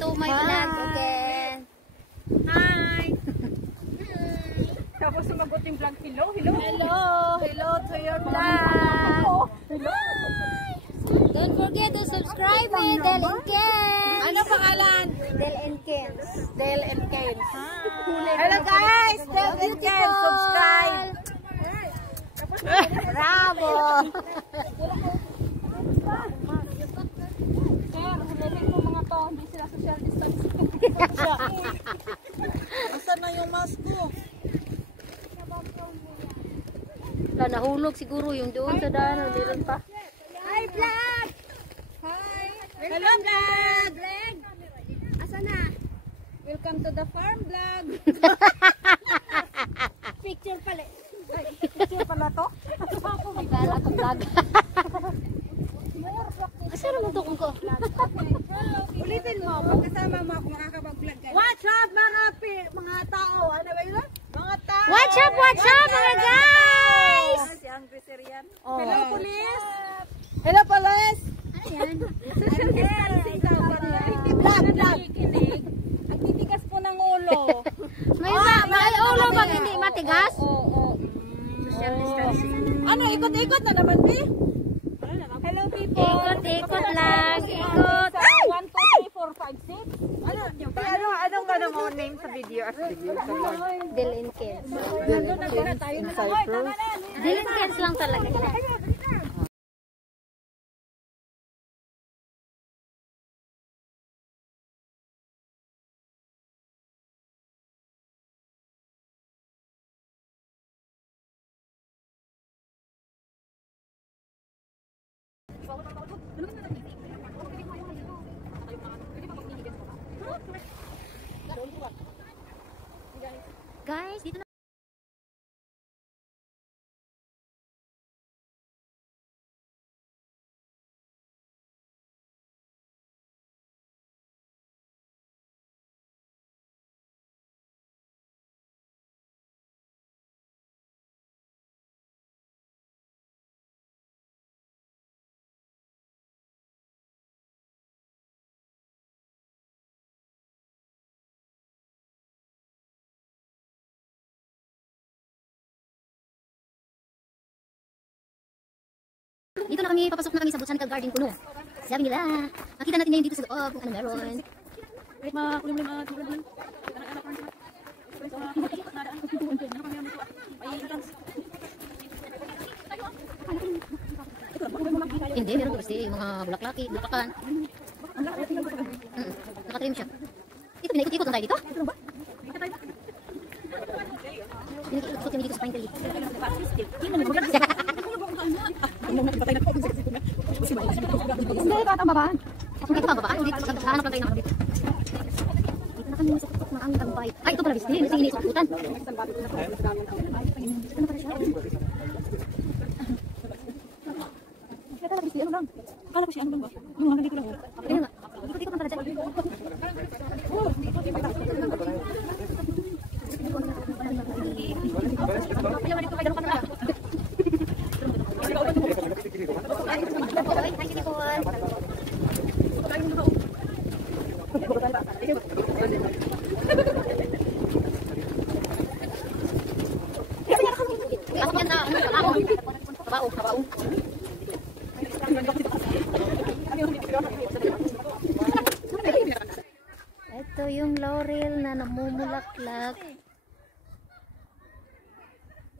to my vlog again. Hi! Tapos sumagot yung vlog, hello, hello. Hello! Hello to your vlog! Hello. Don't forget to subscribe me, Del and Ken! Ano pangalan? Del and Ken. Del and Ken. Hello guys, Del and Ken, subscribe. Bravo! Sir, hulihin mo mga to, hindi sila social distancing. Asan na yung mask ko? Nahulog siguro yung doon sa daan. Meron pa. Hi vlog! Hi! Hello vlog! Asan na? Welcome to the farm vlog! Picture pala. Picture pala to? Magkala ko vlog. Asa naman to kung ko? Ulitin mo, kasama mo ako makakapag-vlog kayo. Watch out mga tao! Ano ba yun? Mga tao! Watch up mga guys! Si Angry Sir yan. Hello police! Hello police! Ano yan? Social distancing daw. Vlog! Ang titigas po ng ulo. May ulo bang hindi matigas? Oo. Social distancing. Ano, ikot-ikot na naman, B? Hello people! Ikot lang. Ikot. 1, 2, 3, 4, 5, 6. Anong ba naman name sa video? Del and Ken. Nandun na pala tayo na. Del and Ken lang talaga. Guys, dito na. Dito na kami, papasok na kami sa Botanical Garden Puno. Sabi nila, makita natin ngayon dito sa loob kung ano meron. Hindi, meron kasi yung mga bulaklaki, bulaklakan. Nakatrim siya. Dito, pinaikot-ikot lang tayo dito. Pinaikot kami dito sa pine tree. Hindi, tatambabaan. Dito pa babaan, dito sa hanap lang tayo nakabit. Dito na kami sa tutok ng ang tambay. Ay, ito pala bisti, may tingin sa putan. Ano pala siya? Kaya talaga bisti, ano lang? Akala ko siya, ano lang ba? Yung mga nandito lang. Kaya nga, ikot-ikot lang pala dyan. Kaya nga dito, may ganun ka na lang. Ito yung laurel na namumulaklak.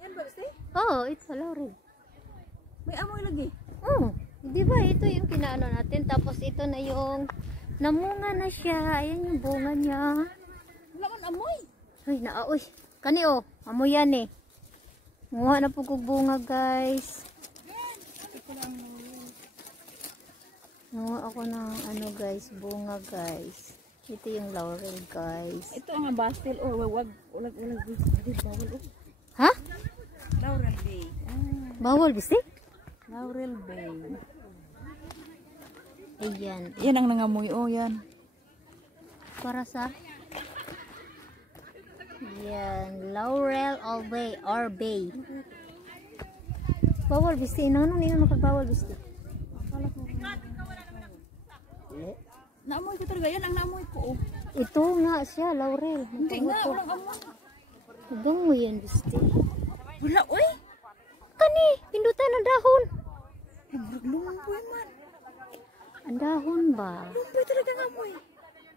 Yan ba, Basti? Oh, ito laurel. May amoy lagi. Oh, di ba ito yung kinaano natin, tapos ito na yung namunga na siya. Ayan yung bunga niya. Wala man amoy. Uy, uy. Kani oh, amoy yan eh. Munga na po kong bunga, guys. Munga ako ng ano, guys, bunga, guys. Ito yung laurel, guys. Ito ang bastel. Oh, wag. Ulag. Bawal. Ha? Laurel Bay. Bawal, biste? Laurel Bay. Ayan. Yan ang nangamoy. Oh, yan. Para sa... Yan. Laurel or bay. Bawal, biste. Ano nga makagbawal, biste? Naamoy ko talaga. Yan ang naamoy ko. Oh. Ito nga siya, laurel. Hindi nga, walang amoy. Hanggang mo yan, biste. Wala, oy. Kani, pindutan ang dahon. Eh, murag lumboy man. Ang dahon ba? Lumboy talaga ang amoy.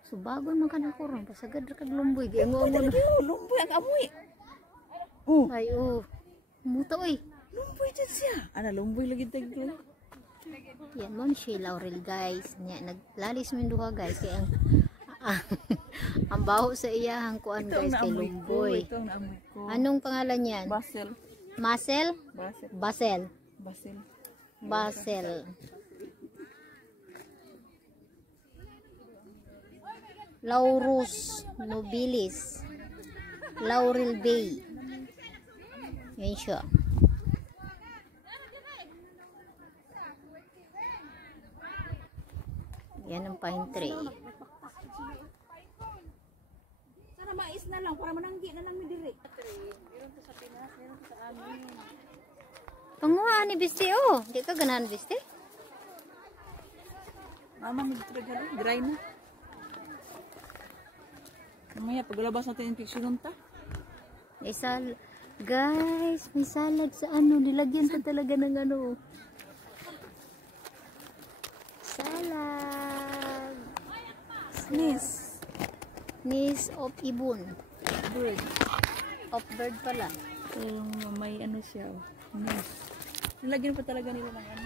So bago man ka na kurang, pasagad ra kag lumboy. Kaya mo mo na. Lumboy ang amoy. Oh. Ay, oh. Muta, oy. Lumboy dyan siya. Ano, lumboy lagi tayo. Yan mo siya, laurel, guys. Nya, naglalis mo yung duha, guys. Kaya ang baho sa iyahang kuan, guys, kay lumboy. Ito ang naamoy ko. Anong pangalan yan? Basil. Marcel? Basil. Basel. Basil. Basel. Laurus nobilis. Laurel Bay. Yan siya. Yan ang pine tree. Sana mais na lang para mananggi na lang mi diri. Meron to sa Pinas, meron to sa amin. Panguhaan ni Biste, oh. Di ka ganahan, Biste? Mama, magtragalo. Dry na. Mamaya, paglabas natin yung picture nun ta. Guys, may salad sa ano. Nilagyan pa talaga ng ano. Salad. Nis of ibon. Bird. Of bird pala. May ano siya. Nice. Nilagyan pa talaga nila ng ano.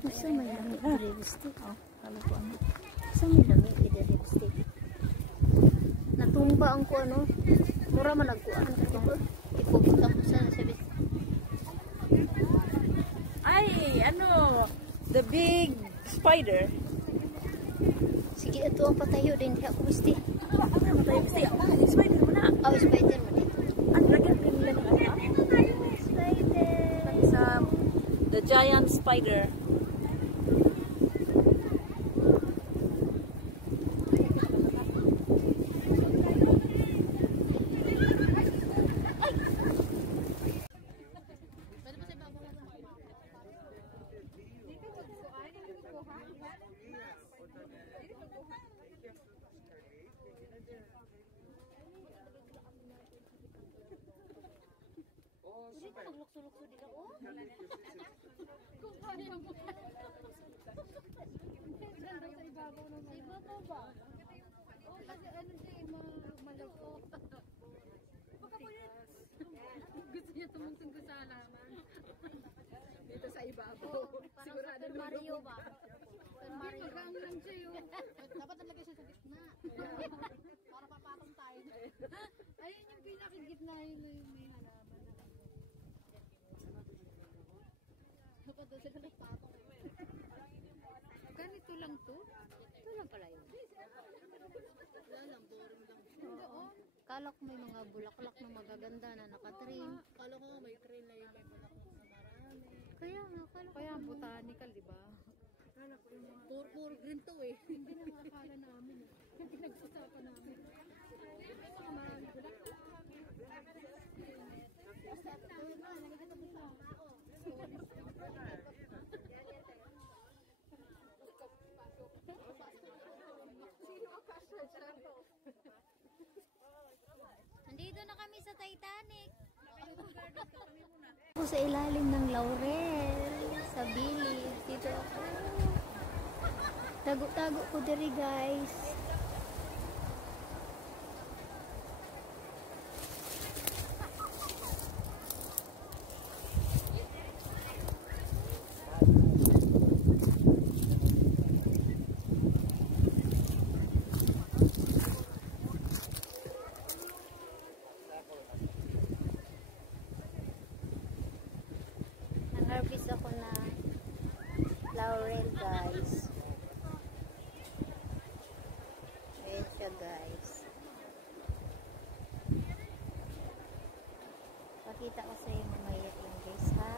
Gusto may lamig diri, Biste. Oh, kala ko ano. Gusto may lamig diri, Biste. Natumba ang ko ano. Mura man nagkuan. Ipupunta ko sa Biste. Ay, ano, the big spider. Sige, ito ang patayo din. Di ako, Biste. Ano tayo kasi? Spider mo na. Oh, spider mo dito. Ano, lagyan ko nila ng ano? Spider. Sa the giant spider. Lukso-lukso din ako. Kung kaya mo. Ganda sa ibabaw ng sa ibabaw ba? Oo, kasi ano siya, malako. Gusto niya tumungtong ko sa halaman. Dito sa ibabaw. Sigurado Super Mario ba? Super Mario. Magang lang siya yun. Dapat talaga siya sa gitna. Para papatong tayo. Ayun yung pinakagitna yun may halaman. Ganito lang to? Ito lang pala yun. Wala lang, boring lang. Oo. Kala ko may mga bulaklak na magaganda na nakatrim. Kala ko may train na yung may bulaklak na marami. Kaya nga, kala ko. Kaya botanical, di ba? Kala ko yung mga... Puro green to eh. Hindi na akala namin. Hindi nagsasapan namin. May mga marami bulaklak. Basta ito namin na, nakikita mo sa tao. Nandito na kami sa Titanic. Ako sa ilalim ng laurel, sa bilis. Dito ako. Tago-tago ko diri, guys. Harvest ako na laurel, guys. Ayan siya, guys. Pakita ko sa iyo mamaya yan, guys, ha?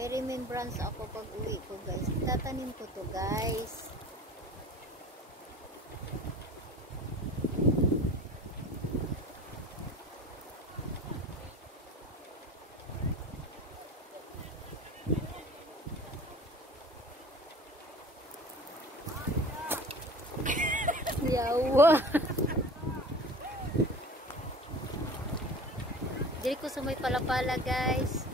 May remembrance ako pag uwi ko guys. Tatanim ko to guys. Yawa. Diri ko sa may palapala guys.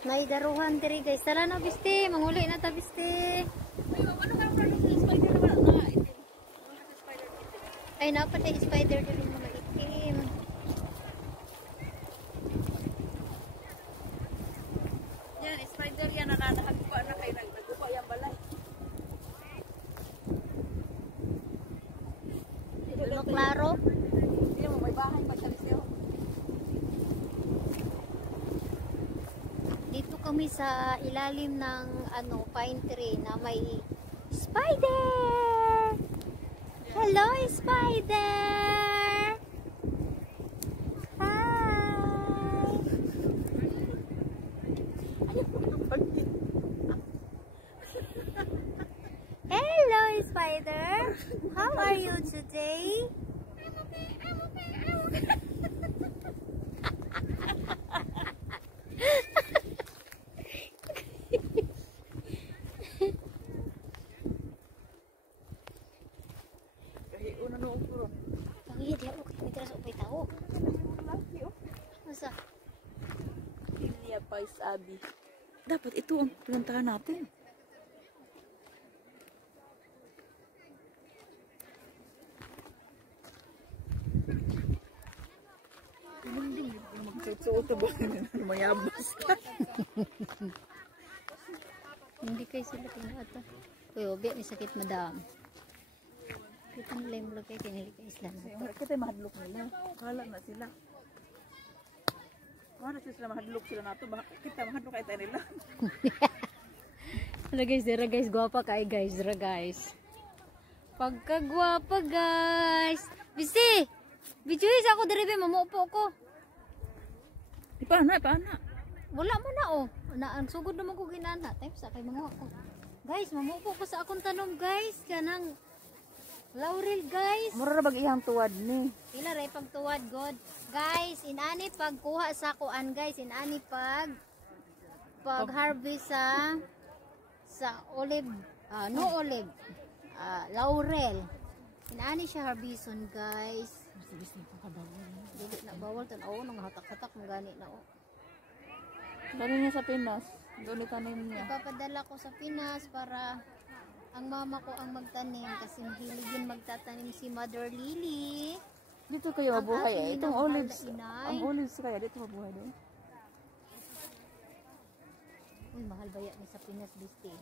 May daruhan diri guys. Tara na biste, manguli na ta biste. Ay napatay spider diri mga itim. Yan, spider yan na nakakagpa na kay naggupa yung balay. Dulo klaro. Hindi mo may bahay magkalisyo. Dito kami sa ilalim ng pine tree na may spider. Hello spider. Hi. Hello spider. How are you today? I'm okay. Kahit una noong puro. Pangit ya ko may tras upay tao. Masa? Lilia Pais Abi. Dapat ito ang pinuntahan natin. Magsuot ba? Mayabas ka. Hindi kayo sila pinata. Uy, obi, may sakit madam. Kita nila yung lagay kayo nila isla na. Kita yung mahadlok nila. Kala na sila. Kala sila mahadlok sila na ito. Kita mahadlok kayo tayo nila. Hala guys, dira guys, guwapa kayo guys, dira guys. Pagkagwapa guys. Bisi! Bijuhis ako dira ba, mamuupo ko. Paana? Wala mo na oh. Ang sugod naman ko ginana. Time sa kay mga ako. Guys, mamuupo ko sa akong tanom guys. Kanang laurel guys. Mura na bag-ihang tuwad ni. Ila ray pagtuwad god. Guys, inani pagkuha sa kuan guys, inani pag-harvest sa olive, no olive, laurel. Inani siya harbison guys. Dili na bawal tan nang hatak-hatak ng gani na oh. Dali niya sa Pinas. Doon itanim niya. Ipapadala ko sa Pinas para ang mama ko ang magtanim kasi mahilig din magtatanim si Mother Lily. Dito kayo mabuhay eh. Itong olives. Inay. Ang olives kaya dito mabuhay doon. Uy, mahal ba yan sa Pinas biste?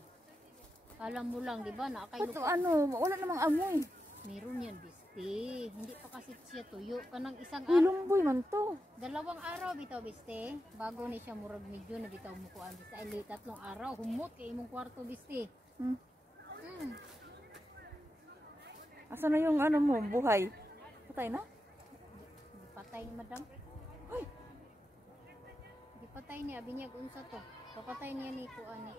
Alam mo lang, di ba? Ito wala namang amoy. Meron yan biste. Hindi pa kasi siya tuyo. Kanang isang Ilumboy man to. 2 araw bitaw biste. Bago ni siya murag medyo na bitaw mo kuan biste. Ay 3 araw. Humot kay imong kwarto biste. Asa na yung mo, buhay? Patay na? Patay madam. Uy! Gipatay niya, binyag unsa to. Papatay niya ni kuan ni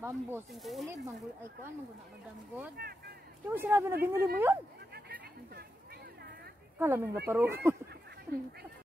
bambos. Ingko ulib, manggul ay kuan mangguna madam god. Yung sinabi na binili mo yun? Kalaming na paro.